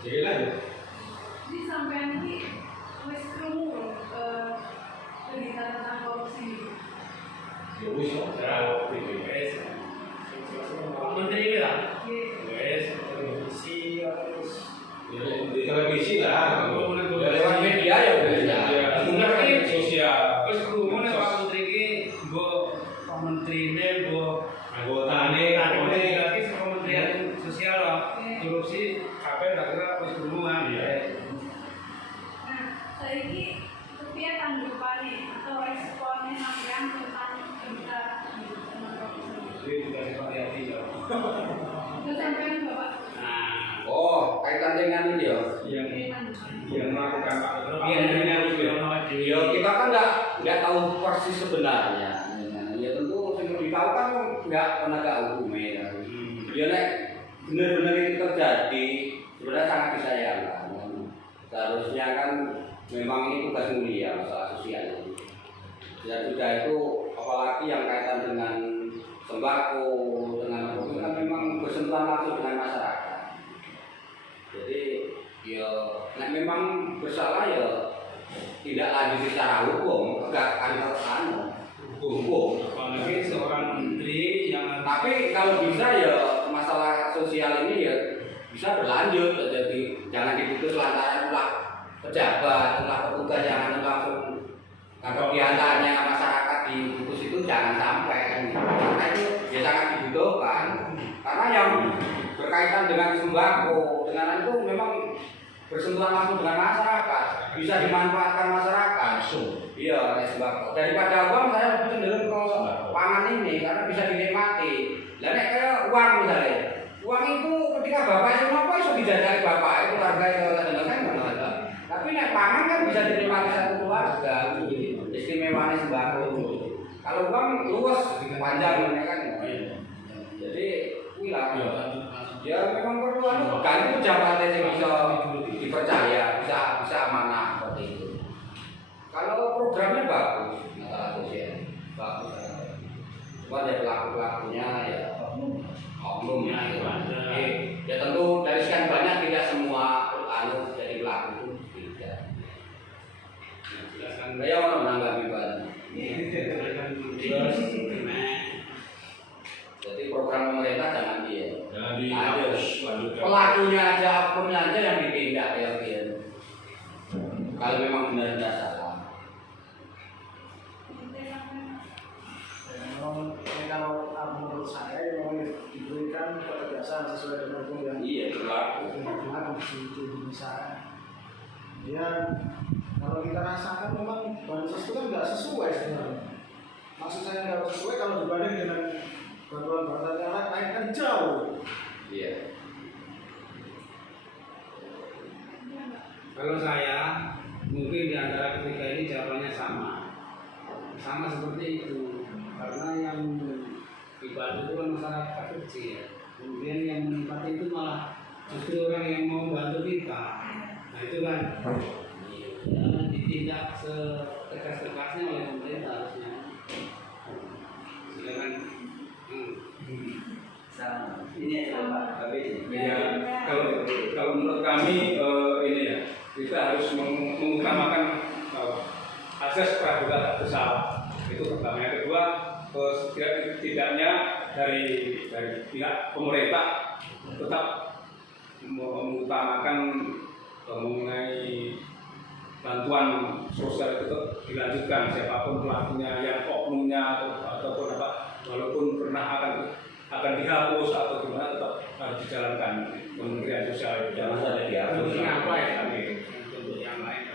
Jadi lanjut. Jadi sampean ini wis krungu berita tentang korupsi. Ya wis ora BPS. Menteri ini lah. Wis televisi terus. Ya di televisi lah. Ya lewat media ya udah. Ngerti sosial. Wis krungu nek Pak Menteri iki nggo Pak Menterine nggo Anggotane lagi Kementerian Sosial lah. Korupsi kabeh tak kira wis krungu kan. Nah, saiki kepiye tanggapane atau responnya sampean tentang berita tentang korupsi? Jadi dikasih variasi ya. Itu sampean Bapak Oh, kaitan dengan ini ya. Yang melakukan Pak Ya kita kan nggak tahu persis sebenarnya. Ya tentu yang lebih tahu kan nggak penegak hukum ya. Ya nek benar-benar itu terjadi sebenarnya sangat disayangkan. Seharusnya kan memang ini tugas mulia masalah sosial. Dan sudah itu apalagi yang kaitan dengan sembako dengan apa itu kan memang bersentuhan langsung dengan masyarakat. Jadi ya nek memang bersalah ya tidak lanjut secara hukum, enggak kantor hukum. Apalagi seorang menteri yang Tapi kalau bisa ya masalah sosial ini ya bisa berlanjut, jadi jangan diputus lantaran ulah pejabat, ulah petugas, jangan langsung kegiatannya masyarakat diputus itu jangan sampai kan. Karena itu ya sangat dibutuhkan. Karena yang berkaitan dengan sembako, dengan itu memang bersentuhan langsung dengan masyarakat, bisa dimanfaatkan masyarakat. Iya, sembako. Daripada uang saya lebih cenderung ke pangan ini karena bisa dinikmati. Lah nek kayak uang misalnya, uang itu ketika bapak itu apa iso dijajaki bapak itu harga itu kan mana. Tapi nek pangan kan bisa dinikmati satu keluarga. Istimewanya sembako. Kalau uang luas panjang kan. Jadi wilayah ya memang perlu ganti jabatan yang bisa dipercaya, bisa amanah seperti itu. Kalau programnya bagus, masalah sosial bagus. Cuma ya pelaku-pelakunya ya oknumnya itu. Ya tentu dari sekian banyak tidak semua jadi pelaku itu tidak. Jelaskan saya mau menanggapi banyak. Jadi program pemerintah jangan dihapus. Pelakunya aja, akunnya aja yang ditindak ya Bian. Kalau memang benar-benar salah. Kalau menurut saya memang diberikan ketegasan sesuai dengan hukum yang berlaku di Indonesia. Ya, kalau kita rasakan memang bansos itu kan nggak sesuai sebenarnya. Maksud saya nggak sesuai kalau dibanding dengan bantuan-bantuan yang lain naik kan jauh. Iya. Kalau saya mungkin di antara ketiga ini jawabannya sama seperti itu, karena yang dibantu itu kan masyarakat kecil, kemudian yang menikmati itu malah justru orang yang mau bantu kita. Nah itu kan jangan ditindak setegas-tegasnya oleh pemerintah harusnya. Silakan. Ini Pak Ya, kalau menurut kami ini ya, kita harus mengutamakan asas praduga tak bersalah. Itu pertama. Yang kedua, setidaknya dari pihak pemerintah tetap mengutamakan mengenai bantuan sosial itu dilanjutkan siapapun pelakunya, yang oknumnya ataupun apa, walaupun pernah akan dihapus atau gimana tetap harus dijalankan Kementerian Sosial. Jangan sampai dihapus. Apa ya untuk yang lain.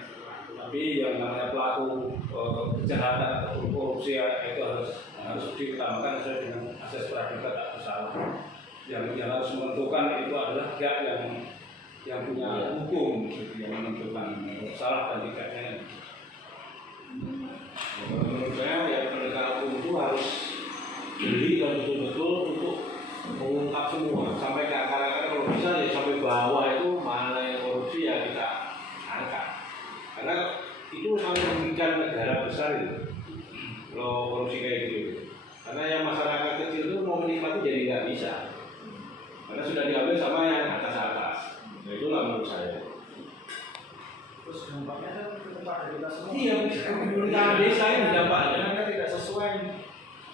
Tapi yang namanya pelaku kejahatan atau korupsi itu harus diutamakan sesuai dengan asas praduga tak bersalah. Yang harus menentukan itu adalah pihak yang punya hukum, yang menentukan salah dan tidaknya. Menurut saya ya penegak hukum itu harus jeli dan betul-betul untuk mengungkap semua sampai ke akar-akar, kalau bisa ya sampai bawah itu mana yang korupsi ya kita angkat, karena itu sangat merugikan negara besar itu kalau korupsi kayak gitu, karena yang masyarakat kecil itu mau menikmati jadi nggak bisa karena sudah diambil sama yang atas-atas. Nah itulah menurut saya. Terus dampaknya kan kepada kita semua. Iya, pemerintahan desa ini dampaknya. Karena tidak sesuai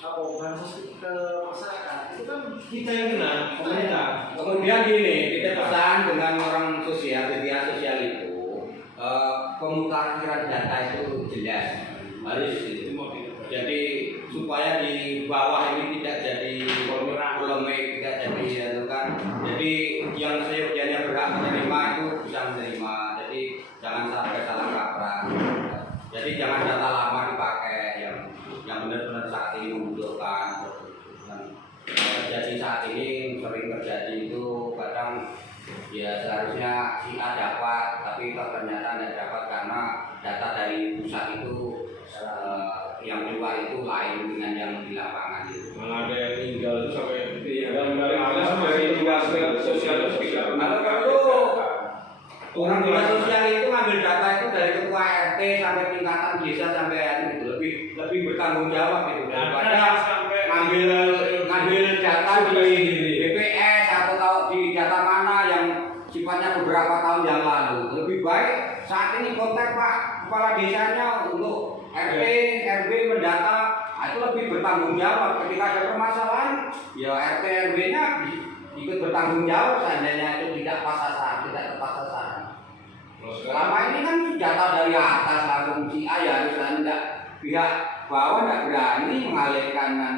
apa bansos ke masyarakat. Itu kan Kita yang kena, pemerintah. Kemudian gini, kita pesan dengan orang sosial, media sosial itu pemutakhiran data itu jelas harus gitu. Jadi supaya di bawah ini tidak jadi polemik, tidak jadi itu kan. Jadi yang seyogianya berhak menerima itu bisa menerima. Jadi jangan sampai salah kaprah. Jadi jangan data lama dipakai yang benar-benar saat ini membutuhkan. Jadi saat ini sering terjadi itu kadang ya seharusnya si A dapat tapi ternyata tidak dapat karena data dari pusat itu yang keluar itu lain dengan yang di lapangan itu. Malah ada yang tinggal itu sampai sampai tinggal sosial itu tidak Orang dinas sosial itu ngambil data itu dari ketua RT sampai tingkatan desa sampai itu lebih bertanggung jawab itu daripada ngambil data di BPS atau tahu di data mana yang sifatnya beberapa tahun yang lalu. Lebih baik saat ini kontak Pak Kepala Desanya untuk RT, RW mendata, itu lebih bertanggung jawab. Ketika ada permasalahan, ya RT, RW-nya ikut bertanggung jawab seandainya itu tidak pas sasaran, tidak tepat sasaran. Selama ini kan data dari atas langsung si A ya harus tidak pihak bawah tidak berani mengalihkan kan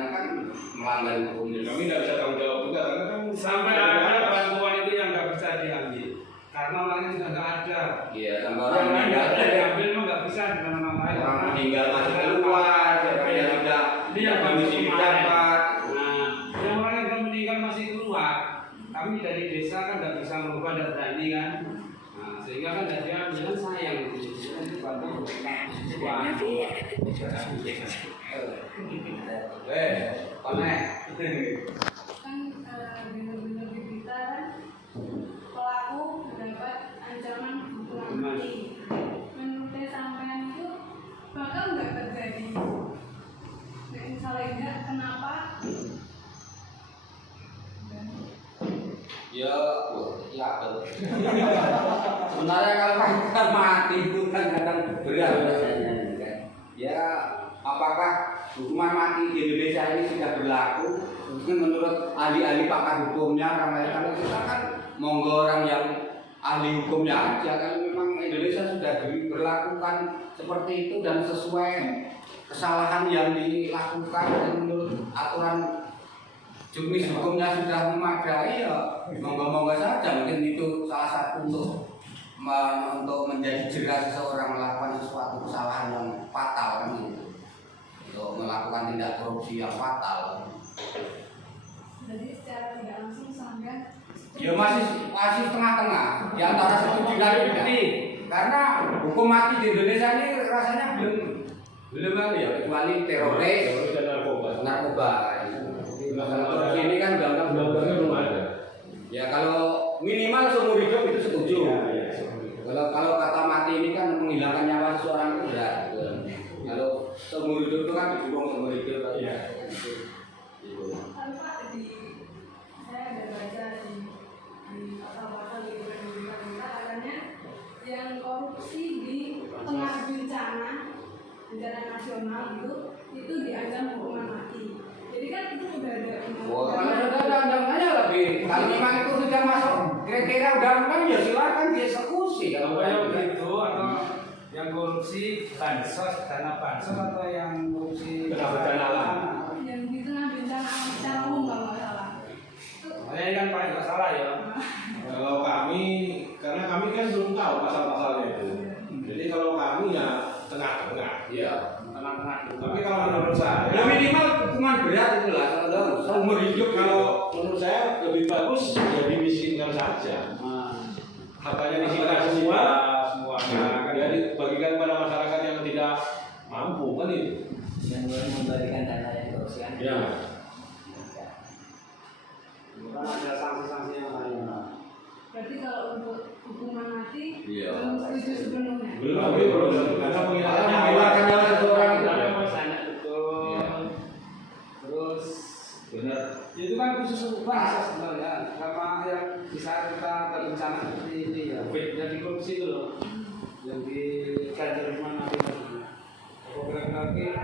melanggar hukum. Kami tidak bisa tanggung jawab juga karena kan Sampai ada bantuan itu yang nggak bisa diambil karena orangnya sudah nggak ada. Iya, sampai Orang orang lain nggak meninggal, ada diambil mah nggak bisa dengan orang lain. orang meninggal masih keluar, orang yang sudah Ini yang kondisi bagus dapat. Nah, yang orang yang belum meninggal masih keluar. Kami dari desa kan nggak bisa merubah dan berani kan. Nah, sehingga kan dari jangan sayang itu bantu. Konek. Kan benar-benar di berita kan pelaku mendapat ancaman hukuman mati. Menurut sampean itu bakal nggak terjadi? Nah, misalnya enggak, kenapa? Ya, ya betul. Sebenarnya kalau kan mati itu kan kadang berat rasanya kan. Ya, apakah hukuman mati di Indonesia ini sudah berlaku? Mungkin menurut ahli-ahli pakar hukumnya, kalau kita kan monggo orang yang ahli hukumnya aja kan memang Indonesia sudah berlakukan seperti itu dan sesuai kesalahan yang dilakukan dan menurut aturan jurnis hukumnya sudah memadai ya monggo-monggo saja mungkin itu salah satu untuk menjadi jerah seseorang melakukan sesuatu kesalahan yang fatal kan gitu. Untuk melakukan tindak korupsi yang fatal. Jadi secara tidak langsung sampean Ya masih tengah-tengah di antara setuju dan tidak. Karena hukum mati di Indonesia ini rasanya belum ada ya kecuali teroris dan narkoba. Masalah korupsi ini kan undang-undangnya belum ada. Ya kalau minimal seumur hidup itu setuju. Kalau kata mati ini kan menghilangkan nyawa seseorang itu berat. Kalau seumur hidup itu kan dikurung seumur hidup. Iya. Kan Pak, saya ada baca di pasal-pasal di berita-berita katanya yang korupsi di tengah bencana nasional itu diancam hukuman mati. Jadi kan itu udah ada Undang-undangnya lebih. Kalau memang itu sudah masuk kriteria undang-undang ya silakan dieksekusi. Kalau yang begitu atau yang korupsi bansos, dana bansos atau yang korupsi Dana bencana alam. yang di tengah bencana alam secara umum kalau nggak salah. Ini kan paling nggak salah ya. Kalau kami, karena kami kan belum tahu pasal-pasalnya itu. Jadi kalau kami ya tengah-tengah. Iya. Tengah-tengah. Tapi kalau menurut saya, Ya minimal hukuman berat itu lah. Seumur hidup kalau menurut saya lebih bagus ya dimiskinkan saja. Hartanya disita semua, semuanya. ya dibagikan pada masyarakat yang tidak mampu kan itu. Yang memberikan dana yang korupsi kan? Ya. Kan ada sanksi-sanksi yang lain. Berarti kalau untuk hukuman mati Iya. belum setuju sepenuhnya. Belum karena menghilangkan nyawa. menghilangkan nyawa seseorang itu. Betul. Terus Benar. itu kan khusus bangsa sebenarnya. Sama yang bisa kita terbencana seperti korupsi itu loh, yang di kantor mana itu. Kalau kira-kira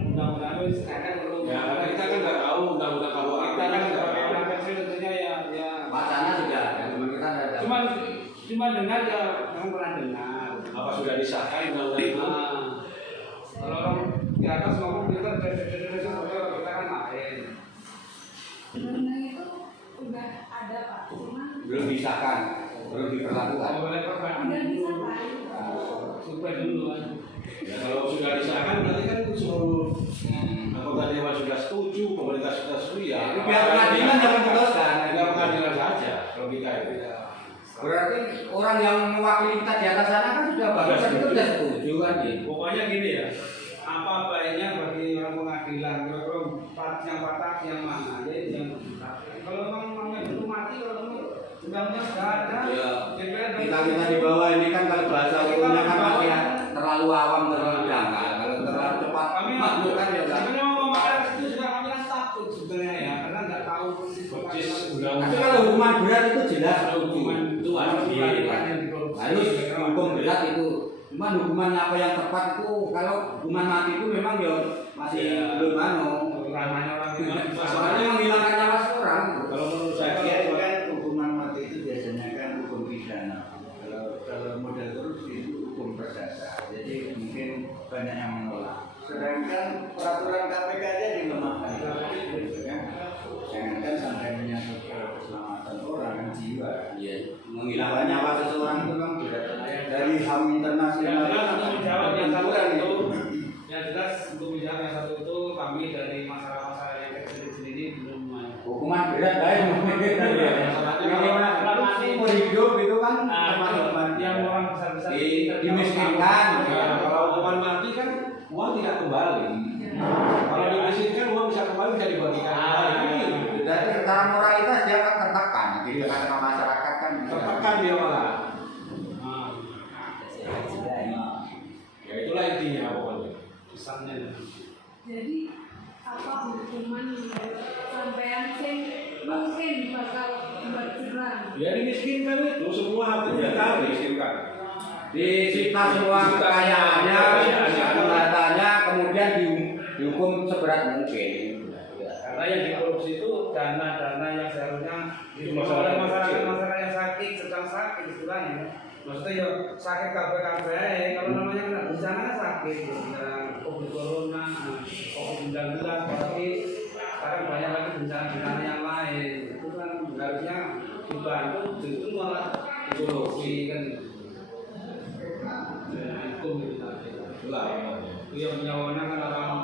undang-undang itu sekarang belum. Ya, karena kita kan nggak tahu undang-undang KUHP Kita kan sebagai anak kecil tentunya ya. Wacana sudah, yang kita ada. Cuma dengar ya, kamu pernah dengar. apa sudah disahkan undang-undang itu? Kalau orang di atas ngomong kita kan lain. Undang-undang itu udah ada Pak, cuman Belum disahkan, belum diberlakukan. udah bisa Pak. Supaya dulu kan. Ya, kalau sudah disahkan berarti kan seluruh anggota dewan sudah setuju, pemerintah sudah setuju ya. Biar pengadilan yang memutuskan. Biar pengadilan saja logika itu. Berarti orang yang mewakili kita di atas sana kan sudah bagus, kan itu sudah setuju kan gitu. Pokoknya gini ya, apa baiknya bagi orang pengadilan, kalau yang patah yang mana, jadi yang kalau memang itu mati, kalau undang-undang sudah ada, Kita di bawah ini kan kalau bahasa hukumnya kan masih terlalu awam, terlalu dangkal. Kalau terlalu cepat makmur kan ya udah. Sebenarnya mau ngomong itu juga kami kan takut sebenarnya ya, karena nggak tahu persis Persis Tapi undang-undang. kalau hukuman berat itu jelas Hukuman itu harus harus hukum berat itu. Cuman hukuman apa yang tepat itu kalau hukuman mati itu memang ya masih belum ranahnya orang itu. Masalahnya menghilangkan nyawa seorang. Kalau menurut Saya saya kira kan hukuman mati itu biasanya kan hukum pidana. Kalau model korupsi itu hukum perdata. Jadi mungkin banyak yang menolak. Sedangkan peraturan KPK aja dilemahkan. Jangankan sampai menyangkut keselamatan orang, jiwa. Iya, menghilangkan nyawa seseorang itu kan berat. Dari HAM internasional. Yang jelas untuk menjawab yang satu itu kami dari masalah-masalah yang kecil-kecil ini belum Hukuman berat baik. Umur hidup itu kan termasuk yang orang besar-besar dimiskinkan. ya, kalau hukuman mati kan uang tidak kembali. Kalau dimiskinkan uang bisa kembali, bisa dibagikan kembali. Jadi secara moralitas dia kan tertekan. Jadi karena masyarakat kan Tertekan dia malah. Sudah ini. Ya itulah intinya pokoknya. besarnya. Jadi apa hukuman sampean sing mungkin bakal bercerai? Ya dimiskinkan itu semua hartanya dimiskinkan. disita semua kekayaannya, hartanya, kemudian dihukum seberat mungkin. Karena yang dikorupsi itu dana-dana yang seharusnya masyarakat masyarakat yang sakit, sedang sakit istilahnya. Maksudnya ya sakit kabeh-kabeh, kalau namanya kena bencana kan sakit, ya COVID corona, COVID-19, apalagi sekarang banyak lagi bencana-bencana yang lain. Itu kan harusnya dibantu, justru malah dikorupsi kan. Hukum itu itu yang menyawanya kan orang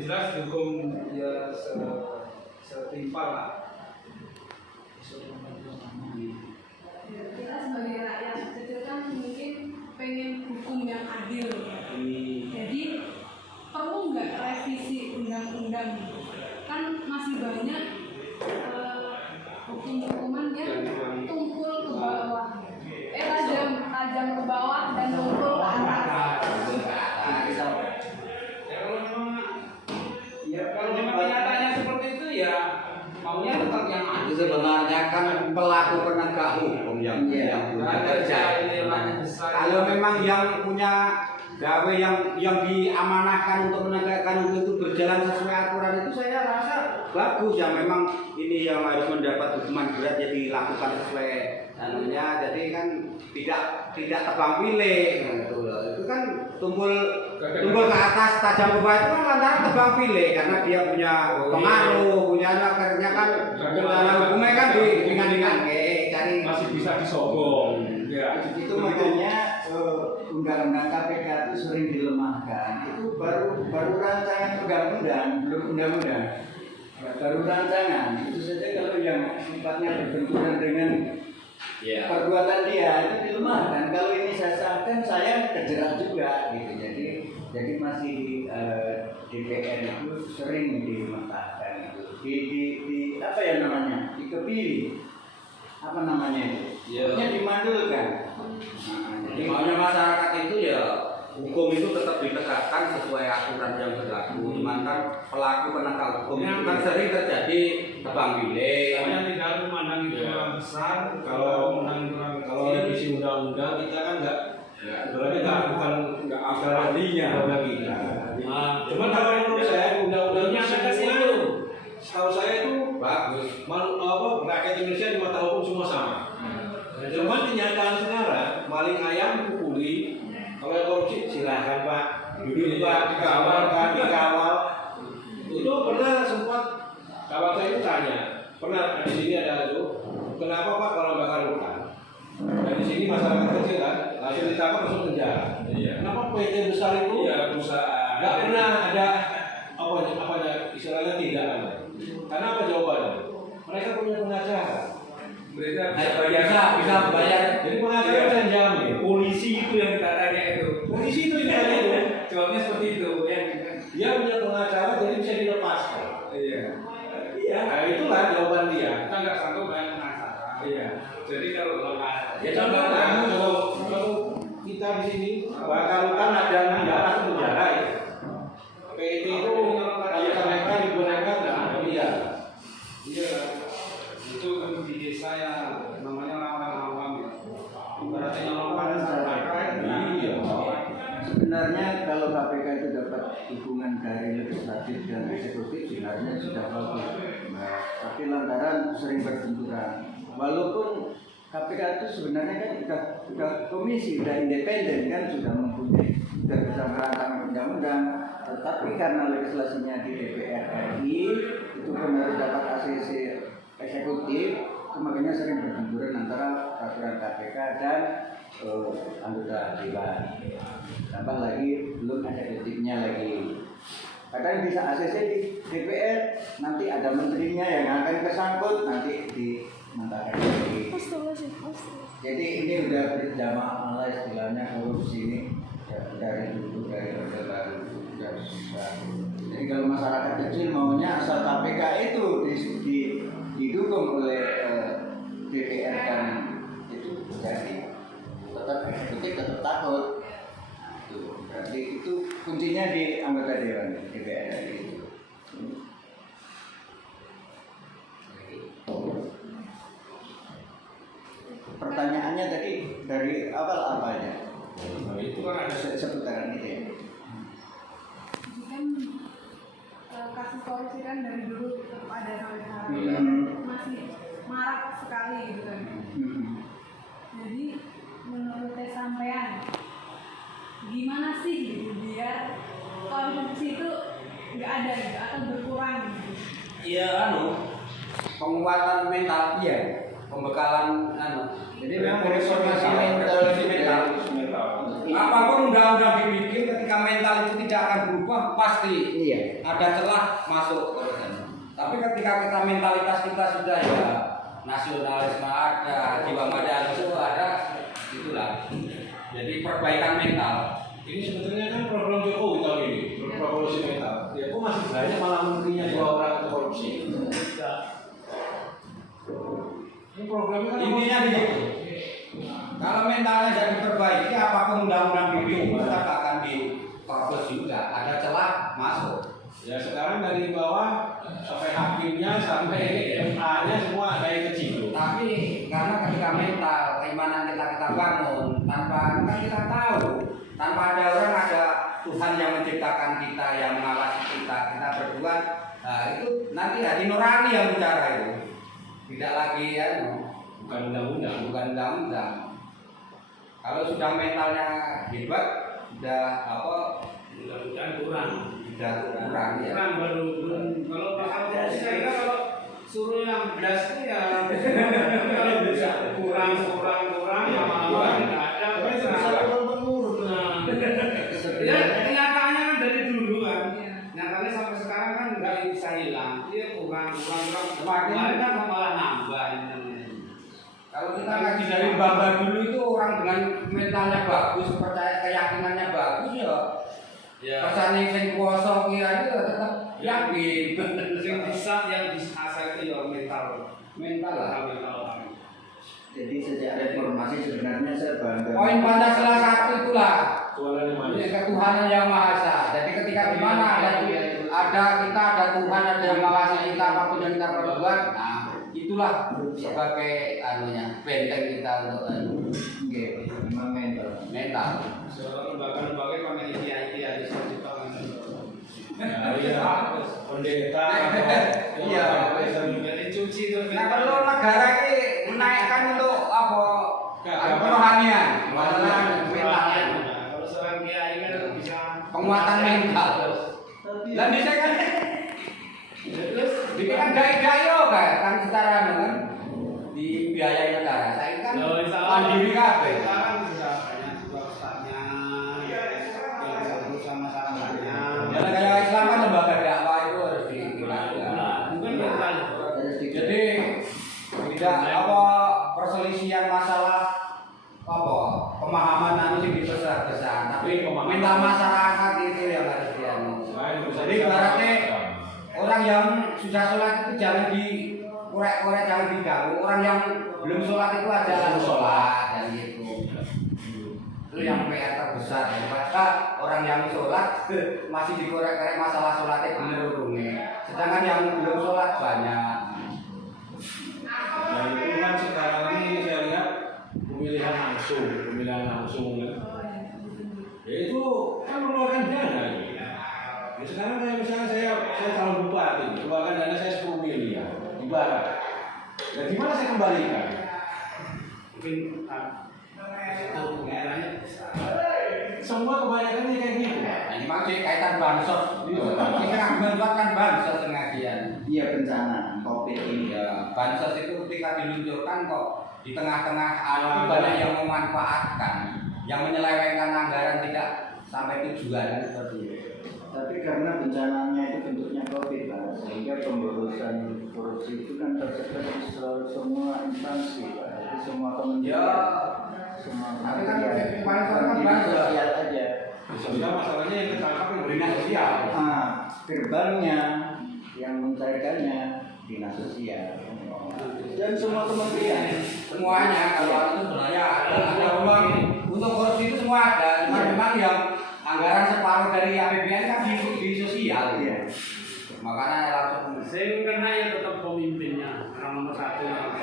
jelas hukum ya setimpal lah. Kita sebagai rakyat kecil kan mungkin pengen hukum yang adil. Jadi perlu nggak revisi undang-undang? Kan masih banyak hukum-hukuman yang tumpul ke bawah, tajam ke bawah dan tumpul ke atas. Kalau memang kenyataannya seperti itu ya maunya tetap yang Itu adil. sebenarnya kan pelaku penegak hukum yang bekerja. Kalau memang yang punya gawe yang diamanahkan untuk menegakkan hukum itu berjalan sesuai aturan itu saya rasa bagus ya. Memang ini yang harus mendapat hukuman berat jadi dilakukan sesuai anunya. Jadi kan tidak tebang pilih gitu loh. Itu kan tumpul ke atas tajam ke bawah itu kan lantaran tebang pilih karena dia punya pengaruh, punya akhirnya kan dalam hukumnya kan diringan-ringan cari Masih bisa disogong. Ya. Itu makanya undang-undang KPK itu sering dilemahkan. Itu baru rancangan undang-undang, belum undang-undang. Baru rancangan. Itu saja kalau yang sifatnya berbenturan dengan perbuatan dia itu dilemahkan. Kalau ini saya sahkan, saya kejerat juga gitu. Jadi masih DPR itu sering dilemahkan gitu. Di apa ya namanya? Dikebiri. Apa namanya itu? Ya. Dimandulkan. Jadi maunya masyarakat itu ya hukum itu tetap ditegakkan sesuai aturan yang berlaku. Cuman kan pelaku penegak hukum itu kan sering terjadi tebang pilih. Saya tidak memandang itu orang besar, Kalau memandang orang kalau kecil. revisi undang-undang kita kan sebenarnya bukan ahlinya bagi kita. Cuman kalau menurut saya undang-undangnya Ada semua situ. setahu saya itu Bagus. rakyat Indonesia di mata hukum semua sama. Cuman kenyataan sekarang maling ayam dipukuli, kalau yang korupsi silahkan Pak, duduk Pak, dikawal. Itu pernah sempat kawan saya itu tanya, pernah di sini ada itu, kenapa Pak kalau bakar hutan? Dan di sini masyarakat kecil kan, langsung ditangkap masuk penjara. Kenapa PT besar itu Perusahaan. nggak pernah ada apa istilahnya tidak ada? Karena apa jawabannya? Mereka punya pengacara. Mereka Bisa bayar. Jadi pengacara bisa jamin. polisi itu yang kita tanya itu. Polisi itu ditanya itu. Jawabnya seperti itu yang Dia punya pengacara jadi bisa dilepaskan. iya. Nah itulah jawaban dia. Kita nggak sanggup bayar pengacara. Iya. Jadi kalau Ya contohnya kalau kita di sini bakar hutan ada nggak masuk penjara ya. PT itu mereka digunakan nggak iya. iya itu kan di desa ya namanya orang-orang awam ya. Ibaratnya nyolong pada saat Iya. Sebenarnya kalau KPK itu dapat dukungan dari legislatif dan eksekutif sebenarnya sudah bagus. Nah, tapi lantaran sering berbenturan. Walaupun KPK itu sebenarnya kan sudah komisi, sudah independen kan, sudah bisa merancang undang-undang. Tetapi karena legislasinya di DPR RI itu kan harus dapat ACC eksekutif, itu makanya sering berbenturan antara peraturan KPK dan anggota dewan. Tambah lagi belum eksekutifnya lagi. Kadang bisa ACC di DPR, nanti ada menterinya yang akan kesangkut, nanti dimentahkan lagi. Jadi ini udah berjamaah istilahnya korupsi ini dari dulu, dari Orde Baru sudah susah. Jadi kalau masyarakat kecil maunya asal KPK itu didukung oleh DPR dan itu jadi tetap eksekutif tetap takut. Berarti itu kuncinya di anggota dewan DPR itu. Pertanyaannya tadi dari awal apanya? itu kan ada Seputaran itu ya. Jadi kan kasus korupsi kan dari dulu tetap ada sampai sekarang masih marak sekali gitu kan. Jadi menurut sampean gimana sih gitu biar korupsi itu nggak ada gitu atau berkurang gitu? Iya penguatan mental. Iya. Pembekalan Jadi memang reformasi mental. Apapun undang-undang dibikin ketika mental itu tidak akan berubah pasti Iya. ada celah masuk. Tapi ketika kita mentalitas kita sudah ya nasionalisme ada, jiwa madanis itu ada, itulah. Jadi perbaikan mental. Ini sebetulnya kan program Jokowi tahun ini, revolusi mental. Ya, kok masih banyak malah menterinya 2 orang korupsi. Ini programnya kan Intinya begitu. Kalau mentalnya jadi diperbaiki, apapun undang-undang dibikin kita akan diproses juga. Ada celah masuk. ya sekarang dari bawah sampai hakimnya sampai MA-nya semua ada yang kecil. Tapi karena ketika mental, keimanan kita bangun, tanpa kan kita tahu, tanpa ada orang ada Tuhan yang menciptakan kita, yang mengawasi kita berbuat. Nah, itu nanti hati nurani yang bicara itu. Tidak lagi ya, Bukan undang-undang. Kalau sudah mentalnya hebat, sudah mudah-mudahan kurang. sudah kurang ya. Kurang baru kalau saya kira kalau suruh yang belas itu ya kalau bisa kurang lama-lama nggak ada. Ya kenyataannya kan dari dulu kan. Nyatanya sampai sekarang kan nggak bisa hilang. Dia kurang. Kemarin kan malah nambah. Kalau kita ngaji dari Bamba dulu itu orang dengan mentalnya bagus, percaya keyakinannya bagus ya. Kesannya sing kuasa kira itu tetap yakin. Yang bisa itu ya mental lah. Jadi sejak reformasi sebenarnya saya bangga. Poin Pancasila 1 itulah Tuhan yang manis. Ketuhanan yang Maha Esa. Jadi ketika di mana ada Tuhan, ada yang mengawasi kita apapun yang kita perbuat, nah itulah sebagai benteng kita untuk memang mental. Lembaga-lembaga kan kiai-kiai kita Iya, pendeta Iya. jadi cuci itu. Nah perlu negara ini menaikkan untuk apa? Kerohanian, masalah mental. Kalau seorang kiai kan bisa Penguatan mental. Dan bisa kan terus dibikin gaya-gaya kan secara kan dibiayai negara. Saya kan mandiri kabeh. Sekarang sudah banyak juga ustaznya yang bisa berusaha masyarakatnya. Ya negara Islam kan lembaga dakwah itu harus dilakukan. Mungkin mental. Jadi tidak apa perselisihan masalah apa pemahaman nanti dibesar-besar, tapi mental masyarakat itu yang harus dianu. Jadi berarti orang yang sudah sholat itu jangan dikorek-korek, jangan diganggu. Orang yang belum sholat itu aja langsung sholat dan gitu. Itu yang PR terbesar. Maka orang yang sholat masih dikorek-korek masalah sholatnya bener urungnya. Sedangkan yang belum sholat banyak. Nah itu kan sekarang ini saya lihat pemilihan langsung kan. Ya itu kan mengeluarkan dana ini. Ya, sekarang kayak misalnya saya calon bupati, keluarkan dana saya 10 miliar, dibakar. Dan gimana saya kembalikan? Mungkin itu pengenanya Semua kebanyakannya kayak gitu. Nah, ini masih kaitan bansos. Kita kan bantuan bansos pengajian. Iya bencana COVID ini. Ya, bansos itu ketika diluncurkan kok di tengah-tengah alam banyak yang memanfaatkan, yang menyelewengkan anggaran tidak sampai tujuan seperti itu. Tapi karena bencananya itu bentuknya COVID, Pak, sehingga pemborosan korupsi itu kan tersebar di semua instansi, Pak. Jadi semua kementerian, semua Tapi kan kementerian, paling bukan kan di bansos. sosial aja. Di sosial masalahnya yang ketangkap yang dinas sosial. Gerbangnya yang mencairkannya dinas sosial dan semua kementerian. Semuanya kalau itu sebenarnya ada uang untuk korupsi itu semua ada, cuma memang yang anggaran separuh dari APBN kan di sosial. Iya. Makanya langsung sing kena ya tetap pemimpinnya orang nomor satu yang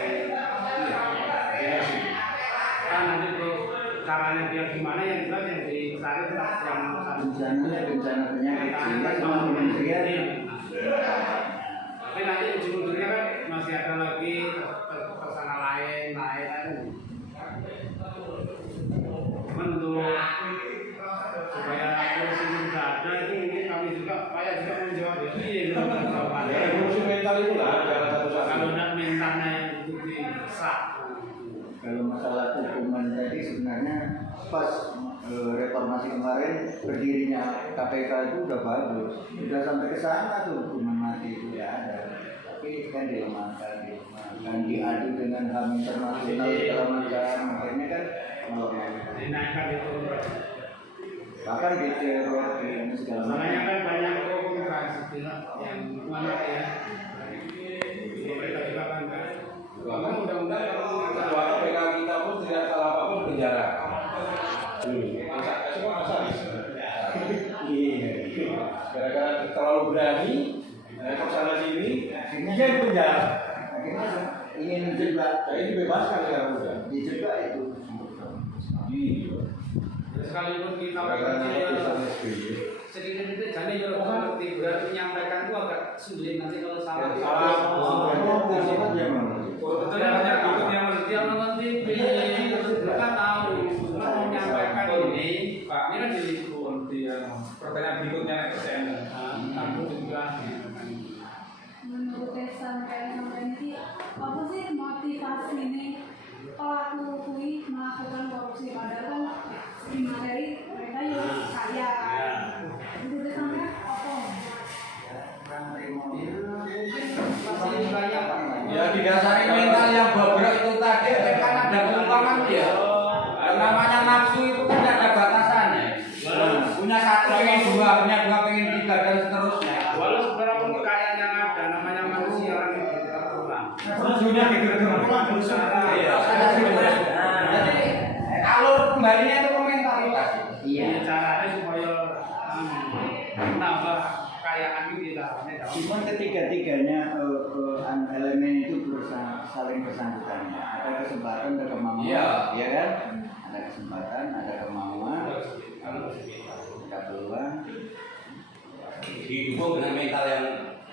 kan nanti terus caranya dia gimana yang jelas yang dicari tetap yang nomor satu. Bencana penyakit sehingga semua kementerian. Tapi nanti ujung-ujungnya kan masih ada lagi tersangka lain kan. Cuman untuk supaya korupsi itu tidak ada itu mungkin kami juga supaya juga menjawab ya. Iya, jawabannya. Ya, revolusi mental itu lah, jangan satu-satu. Kalau tidak mentalnya yang itu disak. Kalau masalah hukuman tadi sebenarnya pas reformasi kemarin berdirinya KPK itu udah bagus, udah sampai ke sana tuh hukuman mati itu ya ada, tapi kan dilemahkan, diadu dengan HAM internasional segala macam, akhirnya kan melemah. Dinaikkan itu. Bahkan di teror di segala Makanya macam. kan banyak pro kontra yang mana ya. Mereka juga kan bahkan undang-undang kalau Ketua KPK kita pun tidak salah apapun penjara. Semua masalah. Iya. Gara-gara terlalu berani, ke sana sini, dia di penjara. Akhirnya ingin menjebak, Jadi dibebaskan sekarang udah. dijebak itu. Iya. sekalipun kita Gara-gara keputusan SBY. sedikit itu jadi kalau ngerti berarti menyampaikan itu agak sulit nanti kalau salah. Betul ya banyak ikut yang setiap nonton TV kan tahu cuma menyampaikan ini Pak ini kan jadi pertanyaan berikutnya kesehatan kamu juga Menurut sampai ini apa sih motivasi ini pelaku kui melakukan korupsi padahal kan di materi mereka ya kaya. Menurut sampai apa? ya didasari mental yang bobrok itu tadi kan ada peluangan dia. Yang namanya nafsu itu kan tidak ada batasannya. Punya satu pengen dua, punya dua pengen tiga dan seterusnya. walau seberapun kekayaan yang ada namanya manusia orang itu tetap kurang. Tujuannya gitu. Jadi alur kembalinya itu ke mentalitas. Iya. Cara Cuman ketiga-tiganya elemen itu saling bersangkutan. Ada kesempatan, ada kemauan, Iya. ya kan? Ada kesempatan, ada kemauan, ada peluang. Didukung dengan mental yang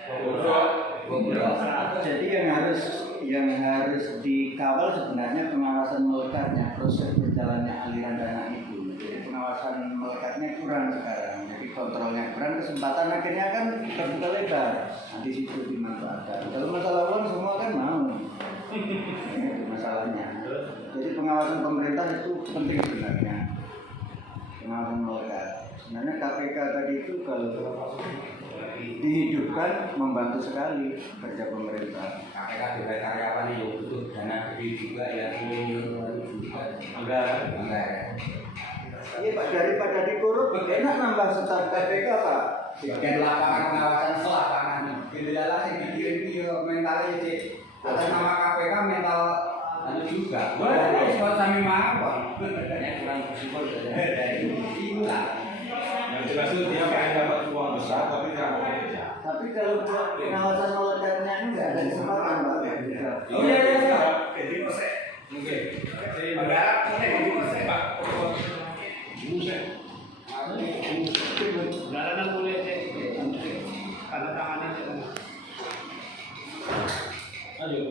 bobrok. Jadi yang harus dikawal sebenarnya pengawasan melekatnya, proses berjalannya aliran dana itu. Jadi pengawasan melekatnya kurang sekarang. Jadi kontrolnya kurang, kesempatan akhirnya kan terbuka lebar. Nah, di situ dimanfaatkan. Kalau masalah uang semua kan mau. Itu masalahnya. Jadi pengawasan pemerintah itu penting sebenarnya. Pengawasan melekat. Sebenarnya KPK tadi itu kalau dihidupkan membantu sekali kerja pemerintah. KPK juga karyawan yang butuh dana gede juga ya, triliun juga. Enggak. Iya Pak, daripada dikorup, enak nambah staf KPK Pak. Bagian lapangan pengawasan selapangan. Kendala yang dikirim dia mentalnya sih. Atas nama KPK mental anu juga. Boleh soal sami mawon. Ya kurang bersyukur dari itu lah. Yang jelas itu dia pengen dapat uang besar tapi tidak mau kerja. Tapi kalau buat pengawasan molekatnya ini nggak ada kesempatan Pak. Oh iya. Jadi kosek. Oke. Jadi berharap ini kosek Pak. Buset. Jalanan boleh cek. Tanda tangannya cek. Ayo.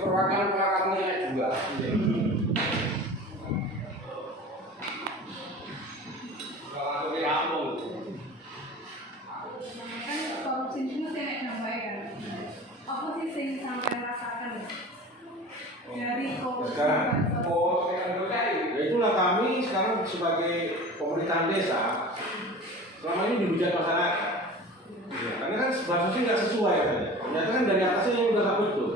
Perwakilan juga. Kan korupsi itu saya nambahin kan. Apa sih sing sampai rasakan dari korupsi? Sekarang. Ya itulah kami sekarang sebagai pemerintahan desa selama ini dihujat masyarakat. Ya, karena kan bahasanya nggak sesuai katanya. Ternyata kan dari atasnya yang udah nggak betul.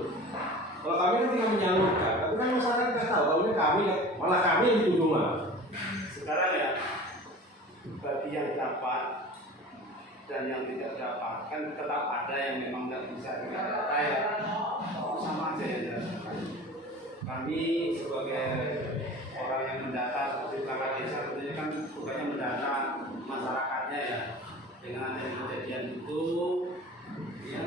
Kalau kami kan tinggal menyalurkan, tapi kan masyarakat nggak tahu. Kalau ini kami, malah kami yang dituduh malah. Sekarang ya, bagi yang dapat dan yang tidak dapat kan tetap ada yang memang nggak bisa kita data ya, sama aja ya. Kami sebagai orang yang mendata seperti perangkat desa tentunya kan bukannya mendata masyarakatnya ya, dengan adanya kejadian itu ya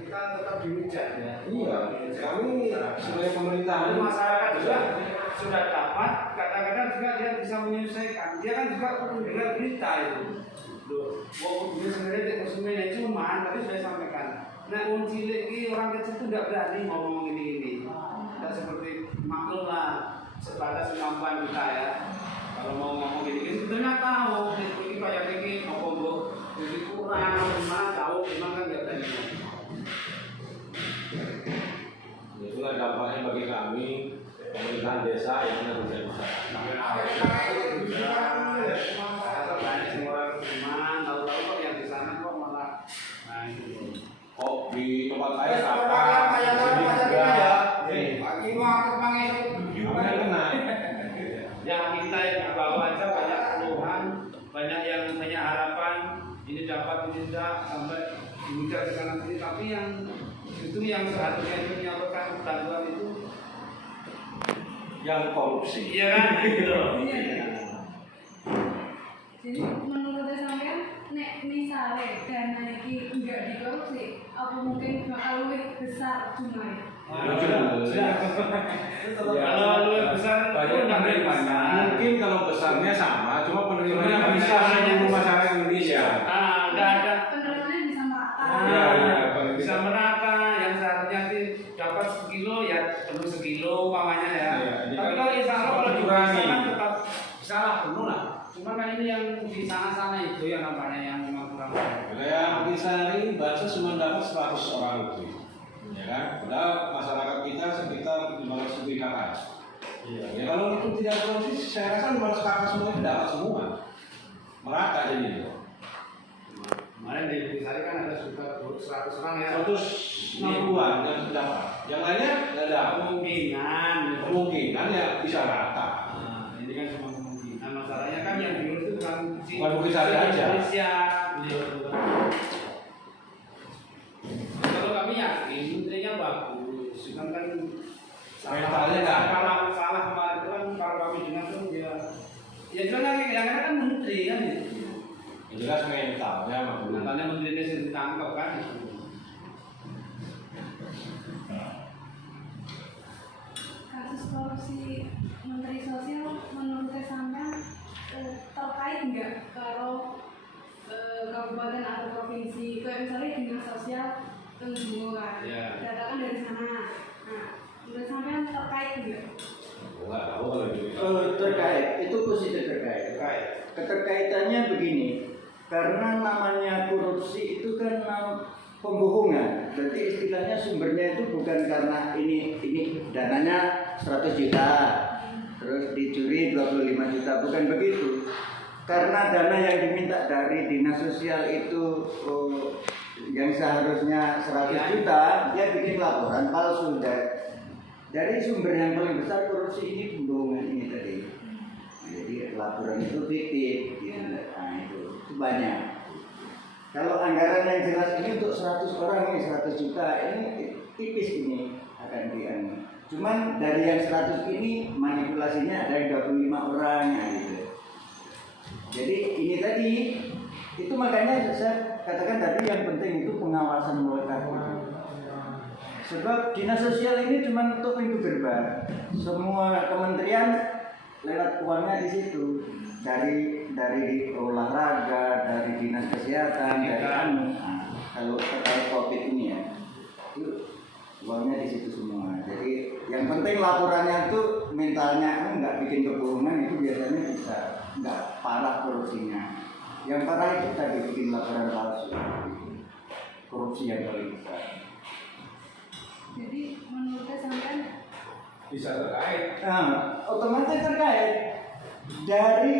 kita tetap dihujat ya. Iya, kami sebagai pemerintahan Lalu masyarakat juga sudah dapat, kadang-kadang juga dia bisa menyelesaikan. Dia kan juga mendengar berita itu. Loh, walaupun dia sebenarnya tidak konsumen cuman tadi sudah sampaikan. Nah, orang cilik ini orang kecil itu tidak berani ngomong ini. Tidak seperti maklum lah, sebatas kemampuan kita ya. Kalau mau ngomong ini sebetulnya tahu. Ini kayak ini ngomong jadi kurang, gimana tahu, gimana kan nggak berani. itulah dampaknya bagi kami pemerintahan desa yang ada di desa. Kok di tempat lain apa? Ya kita yang di bawah aja banyak keluhan, banyak yang banyak harapan, ini dapat ini tidak sampai dihujat ke sana sini. Tapi yang itu yang seharusnya itu menyalurkan bantuan itu Yang korupsi. iya kan gitu. Jadi menurut sampean nek misalnya dana ini enggak dikorupsi, apa mungkin bakal lebih besar jumlahnya? Kalau lebih besar itu nggak besar. Mungkin kalau besarnya sama, cuma penerimanya bisa seluruh masyarakat Indonesia. Nggak ada. Penerimaannya bisa merata. Bisa merata, yang seharusnya dapat sekilo ya penuh sekilo umpamanya ya. Tapi kalau insya Allah kalau dikurangi tetap bisa lah penuh lah. Cuma kan ini yang di sana-sana itu yang nampaknya yang memang kurang. Kayak Intisari bansos cuma dapat 100 orang lebih, ya kan? Padahal masyarakat kita sekitar 500 lebih kakak. Ya kalau itu tidak korupsi, saya rasa 500 kakak semua itu dapat semua, merata jadi itu. Kemarin di Intisari kan ada sekitar 100 orang ya. 160-an yang dapat, yang lainnya nggak ada. Kemungkinan ya bisa rata. Ini kan cuma kemungkinan. Masalahnya kan yang diurus itu Bukan Bukit Sari aja. Indonesia. Kalau kami yakin menterinya bagus, cuman kan Mentalnya nggak ada. salah kemarin itu kan kalau kami dengar tuh ya jelas kan yang ada kan menteri kan itu. jelas mentalnya makanya. Katanya menteri desa ditangkap kan. Kasus korupsi Menteri Sosial menurut saya sampean terkait nggak kalau kabupaten atau provinsi kayak misalnya dinas sosial Tenggung kan, Ya. datakan dari sana. Nah, menurut sampean terkait nggak? Enggak tahu kalau itu. Terkait, itu positif terkait. Keterkaitannya begini, karena namanya korupsi itu kan pembohongan. Berarti istilahnya sumbernya itu bukan karena ini dananya 100 juta, terus dicuri 25 juta, bukan begitu. Karena dana yang diminta dari dinas sosial itu yang seharusnya 100 juta, dia bikin laporan palsu. Dari sumber yang paling besar korupsi ini pembohongan ini tadi. Jadi laporan itu fiktif, nah itu banyak. Kalau anggaran yang jelas ini untuk 100 orang ini 100 juta ini tipis ini akan dianu. Cuman dari yang 100 ini manipulasinya ada yang 25 orang ya gitu. Jadi ini tadi itu makanya saya katakan tadi yang penting itu pengawasan melekat. Sebab dinas sosial ini cuma untuk pintu gerbang. Semua kementerian lewat uangnya di situ. Dari olahraga, dari dinas kesehatan, dari kalau terkait COVID ini ya, itu uangnya di situ semua. Jadi yang penting laporannya itu mentalnya nggak bikin kebohongan, itu biasanya bisa nggak parah korupsinya. Yang parah itu tadi bikin laporan palsu, korupsi yang paling besar. Jadi menurut saya sampean Bisa terkait. Otomatis terkait dari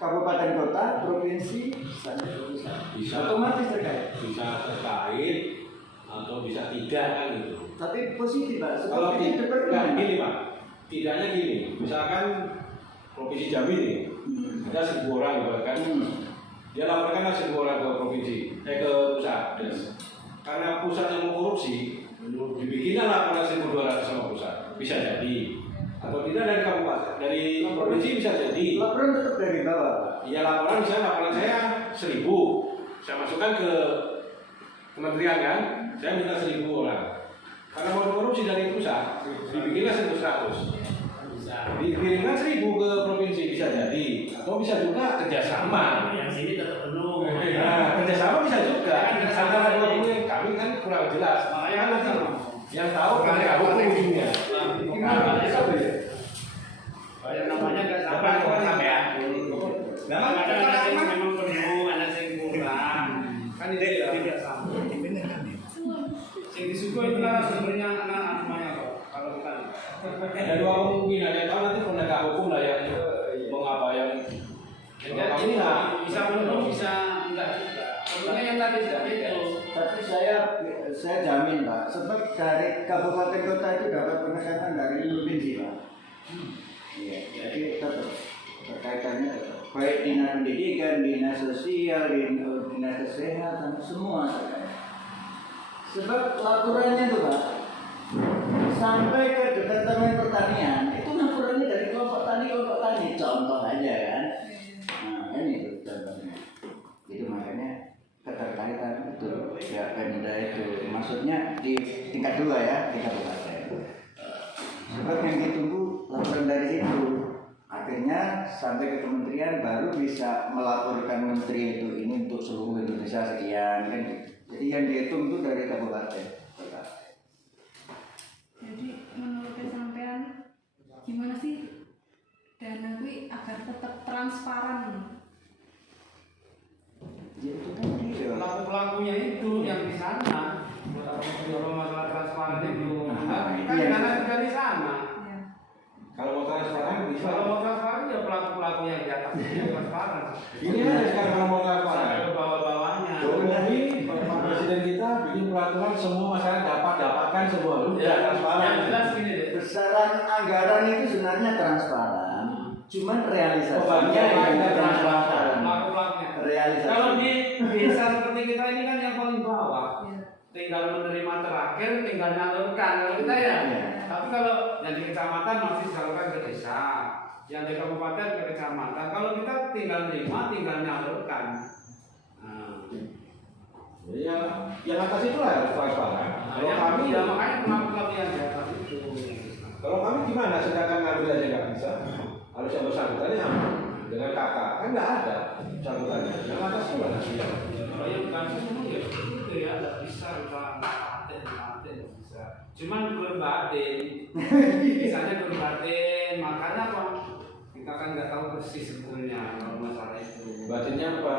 kabupaten kota, provinsi, sampai pusat. Bisa. Otomatis terkait. Bisa terkait atau bisa tidak kan gitu. Tapi positif Pak. Kalau Seperti tidak gini Pak, tidaknya gini. Misalkan provinsi Jambi nih, ada 1.000 orang gitu kan. Dia laporkan 1.000 orang ke provinsi, ke pusat. Karena pusat yang mau korupsi, dibikinlah laporan 1.200 sama pusat. Bisa jadi. Atau tidak dari kabupaten, dari provinsi bisa jadi. laporan tetap dari bawah Pak. Iya laporan, misalnya laporan saya 1.000, saya masukkan ke kementerian kan, saya minta 1.000 orang. Karena mau korupsi dari pusat, dibikinlah 1.100. Dikirimkan 1.000 ke provinsi bisa jadi, atau bisa juga kerjasama. Yang sini tetap penuh. Nah, kerjasama bisa juga. Antara dua kubu kami kan kurang jelas. Makanya kan nanti yang tahu penegak hukum ujungnya. Gimana bisa ya? Banyak namanya nggak sama ya. Nah, Ada yang memang penuh, ada yang kurang. Kan tidak sama. Yang disukai itu lah sebenarnya anak-anak semuanya kok. Kalau kita Ada dua kemungkinan, yang tahu nanti penegak hukum lah yang mengapa yang ini lah bisa penuh bisa enggak juga. Contohnya yang tadi itu. tapi saya jamin Pak, sebab dari kabupaten kota itu dapat penekanan dari provinsi Pak. Iya, jadi tetap terkaitannya tetap. Baik dinas pendidikan, dinas sosial, dinas kesehatan, semua terkait. Sebab laporannya tuh Pak, sampai ke Departemen Pertanian, itu laporannya dari kelompok tani, contoh aja kan. Nah, ini contohnya. Itu makanya keterkaitan betul ya Pemda itu, maksudnya di tingkat 2 ya, di kabupaten. Sebab yang ditunggu laporan dari situ, akhirnya sampai ke kementerian baru bisa melaporkan menteri itu ini untuk seluruh Indonesia sekian kan gitu. Jadi yang dihitung itu dari kabupaten. jadi menurut sampean gimana sih dana kuwi agar tetap transparan? Ya itu tadi ya. Pelaku-pelakunya itu yang di sana. Kalau masalah transparan itu Nah, kan iya. karena dari sana. Ya. kalau mau transparan bisa. Kalau mau transparan ya pelaku-pelaku yang di atas itu transparan. Ini kan sekarang kalau mau Sampai transparan. ke bawah-bawahnya. Jadi Pak Presiden kita bikin peraturan semua masyarakat dapatkan semua. Ya, transparan. yang jelas gini deh. Besaran anggaran itu sebenarnya transparan, cuman realisasinya Pembagian yang tidak tidak transparan. Pelaku-pelakunya. Realisasi. Kalau di desa seperti kita ini kan yang paling bawah. Ya. Tinggal menerima terakhir, tinggal nyalurkan kalau kita ya. Iya. Tapi kalau yang di kecamatan masih disalurkan ke desa, yang di kabupaten ke kecamatan. Kalau kita tinggal terima, tinggal nyalurkan. Ya, yang atas itu lah yang transparan. Kalau kami, ya makanya kenapa yang di atas itu. kalau kami gimana? Sedangkan ngambil aja nggak bisa. Harus yang bersangkutannya apa? Dengan kakak kan nggak ada sangkutannya. Yang atas itu mana sih? Kalau yang kasus memang ya itu ya nggak bisa paten bisa. Cuman berbatin, misalnya berbatin, makanya apa? Kita kan nggak tahu persis sebetulnya kalau masalah itu. Batinnya apa?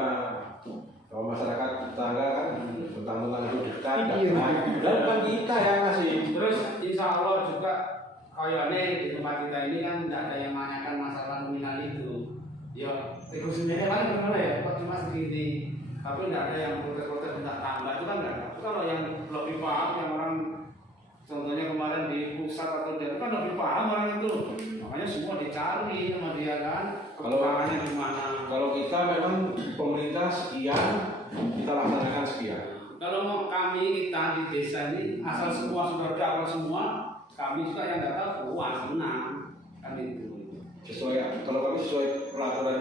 Kalau masyarakat tetangga kan tentang itu dekat, dan bukan kita yang ngasih. Terus insya Allah juga kayaknya di tempat kita ini kan tidak ada yang menanyakan masalah nominal itu. Ya, tegusinya kan gimana ya? Kok cuma segini? Tapi tidak ada yang protes-protes minta tambah itu kan tidak ada. Kalau yang lebih paham yang orang contohnya kemarin di pusat atau daerah kan lebih paham orang itu. Makanya semua dicari sama dia kan. Kekurangannya di mana? Kalau kita memang pemerintah sekian, kita laksanakan sekian. Kalau mau kami kita di desa ini asal semua sudah dapat semua, kami juga yang nggak tahu puas menang kan itu. Sesuai, kalau kami sesuai peraturan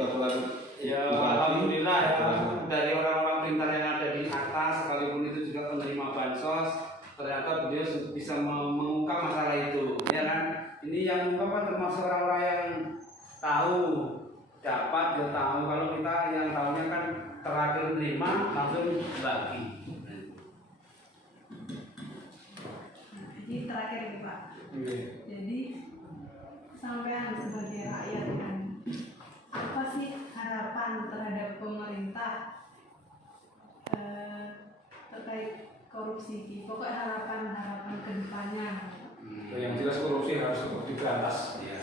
peraturan. Ya, alhamdulillah ya dari orang-orang pintar yang ada di atas, sekalipun itu juga penerima bansos, ternyata beliau bisa mengungkap masalah itu, ya kan? Ini yang mengungkap kan termasuk orang-orang yang tahu, dapat dia tahu. Kalau kita yang tahunya kan terakhir terima langsung bagi. Jadi terakhir nih Pak. Jadi sampean sebagai rakyat kan, apa sih harapan terhadap pemerintah terkait korupsi ini? Pokoknya harapan kedepannya. Yang jelas korupsi harus diberantas, ya.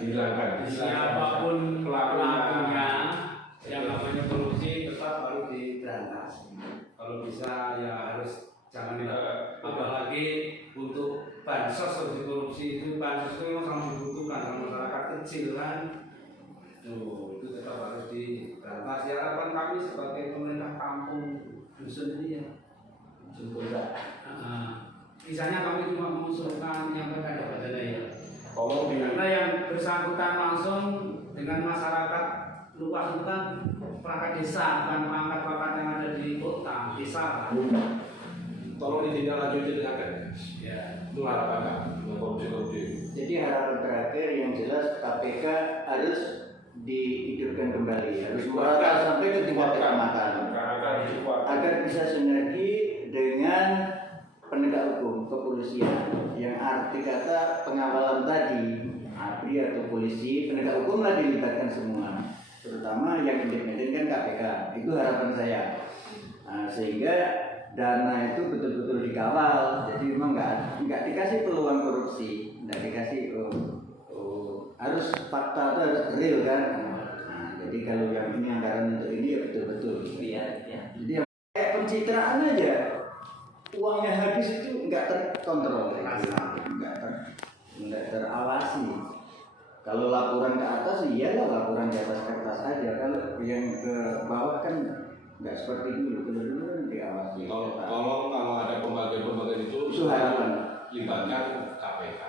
Dihilangkan. Siapapun pelakunya, yang namanya korupsi tetap harus diberantas. Kalau bisa ya harus jangan apalagi untuk bansos atau korupsi itu bansos itu memang sangat dibutuhkan sama masyarakat kecil kan. Itu tetap harus diberantas. Ya harapan kami sebagai pemerintah kampung dusun ini ya. Misalnya kami cuma mengusulkan yang ada badannya ya. Karena yang bersangkutan langsung dengan masyarakat luas itu kan perangkat desa, bukan perangkat yang ada di kota, desa. Tolong ditindaklanjuti dengan tegas. Ya. Itu harapan kami, korupsi. Jadi harapan terakhir yang jelas KPK harus dihidupkan kembali, harus merata sampai ke tingkat kecamatan agar bisa sinergi dengan penegak hukum, kepolisian, yang arti kata pengawalan tadi, ABRI atau polisi, penegak hukum lah dilibatkan semua, terutama yang independen kan KPK. Itu harapan saya. Nah, sehingga dana itu betul-betul dikawal, jadi memang nggak dikasih peluang korupsi, nggak dikasih harus fakta itu harus real kan. Nah, jadi kalau yang ini anggaran untuk ini ya betul-betul. Iya. Jadi yang kayak pencitraan aja, uangnya habis itu nggak terkontrol, nggak terawasi. Kalau laporan ke atas iyalah laporan di atas kertas aja, kalau yang ke bawah kan nggak seperti dulu kan diawasi. Tolong kalau ada pembagian itu harapan. libatkan KPK.